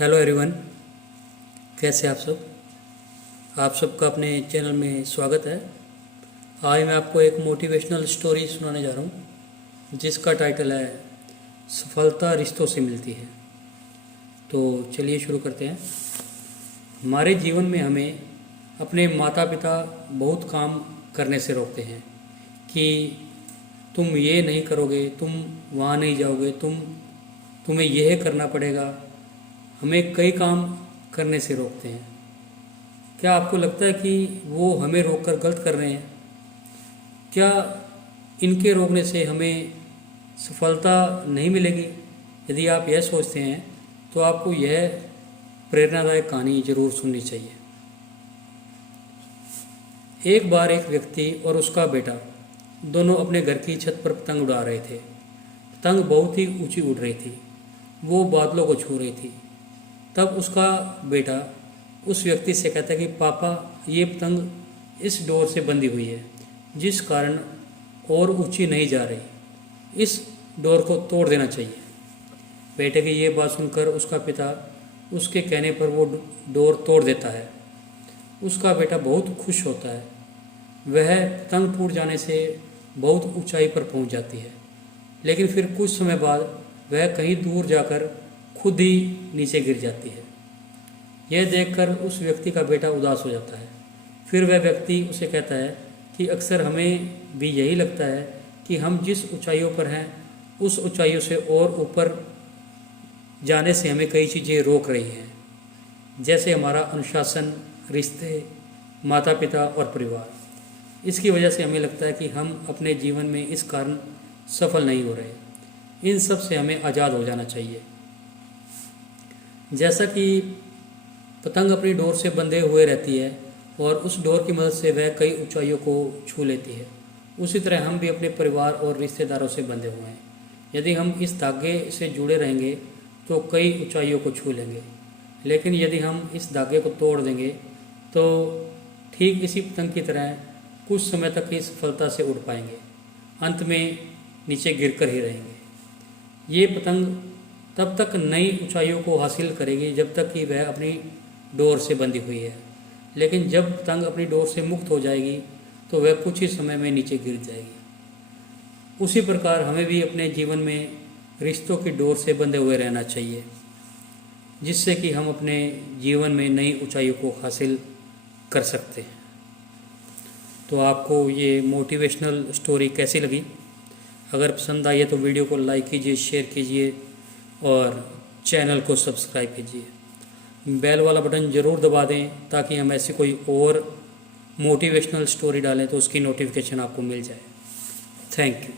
Hello everyone, कैसे आप सब। आप सबका अपने चैनल में स्वागत है। आज मैं आपको एक मोटिवेशनल स्टोरी सुनाने जा रहा हूँ जिसका टाइटल है सफलता रिश्तों से मिलती है। तो चलिए शुरू करते हैं। हमारे जीवन में हमें अपने माता पिता बहुत काम करने से रोकते हैं कि तुम ये नहीं करोगे, तुम वहाँ नहीं जाओगे, तुम्हें यह करना पड़ेगा। हमें कई काम करने से रोकते हैं। क्या आपको लगता है कि वो हमें रोककर गलत कर रहे हैं? क्या इनके रोकने से हमें सफलता नहीं मिलेगी? यदि आप यह सोचते हैं तो आपको यह प्रेरणादायक कहानी जरूर सुननी चाहिए। एक बार एक व्यक्ति और उसका बेटा दोनों अपने घर की छत पर पतंग उड़ा रहे थे। पतंग बहुत ही ऊंची उड़ रही थी, वो बादलों को छू रही थी। तब उसका बेटा उस व्यक्ति से कहता है कि पापा, ये पतंग इस डोर से बंधी हुई है जिस कारण और ऊंची नहीं जा रही, इस डोर को तोड़ देना चाहिए। बेटे की ये बात सुनकर उसका पिता उसके कहने पर वो डोर तोड़ देता है। उसका बेटा बहुत खुश होता है। वह पतंग टूट जाने से बहुत ऊंचाई पर पहुंच जाती है, लेकिन फिर कुछ समय बाद वह कहीं दूर जाकर खुद ही नीचे गिर जाती है। यह देखकर उस व्यक्ति का बेटा उदास हो जाता है। फिर वह व्यक्ति उसे कहता है कि अक्सर हमें भी यही लगता है कि हम जिस ऊंचाइयों पर हैं उस ऊंचाइयों से और ऊपर जाने से हमें कई चीज़ें रोक रही हैं, जैसे हमारा अनुशासन, रिश्ते, माता पिता और परिवार। इसकी वजह से हमें लगता है कि हम अपने जीवन में इस कारण सफल नहीं हो रहे। इन सब से हमें आज़ाद हो जाना चाहिए। जैसा कि पतंग अपनी डोर से बंधे हुए रहती है और उस डोर की मदद से वह कई ऊंचाइयों को छू लेती है, उसी तरह हम भी अपने परिवार और रिश्तेदारों से बंधे हुए हैं। यदि हम इस धागे से जुड़े रहेंगे तो कई ऊंचाइयों को छू लेंगे, लेकिन यदि हम इस धागे को तोड़ देंगे तो ठीक इसी पतंग की तरह कुछ समय तक ही सफलता से उड़ पाएंगे, अंत में नीचे गिरकर ही रहेंगे। ये पतंग तब तक नई ऊंचाइयों को हासिल करेगी जब तक कि वह अपनी डोर से बंधी हुई है, लेकिन जब पतंग अपनी डोर से मुक्त हो जाएगी तो वह कुछ ही समय में नीचे गिर जाएगी। उसी प्रकार हमें भी अपने जीवन में रिश्तों की डोर से बंधे हुए रहना चाहिए, जिससे कि हम अपने जीवन में नई ऊंचाइयों को हासिल कर सकते हैं। तो आपको ये मोटिवेशनल स्टोरी कैसी लगी? अगर पसंद आई है तो वीडियो को लाइक कीजिए, शेयर कीजिए और चैनल को सब्सक्राइब कीजिए। बेल वाला बटन ज़रूर दबा दें ताकि हम ऐसी कोई और मोटिवेशनल स्टोरी डालें तो उसकी नोटिफिकेशन आपको मिल जाए। Thank you.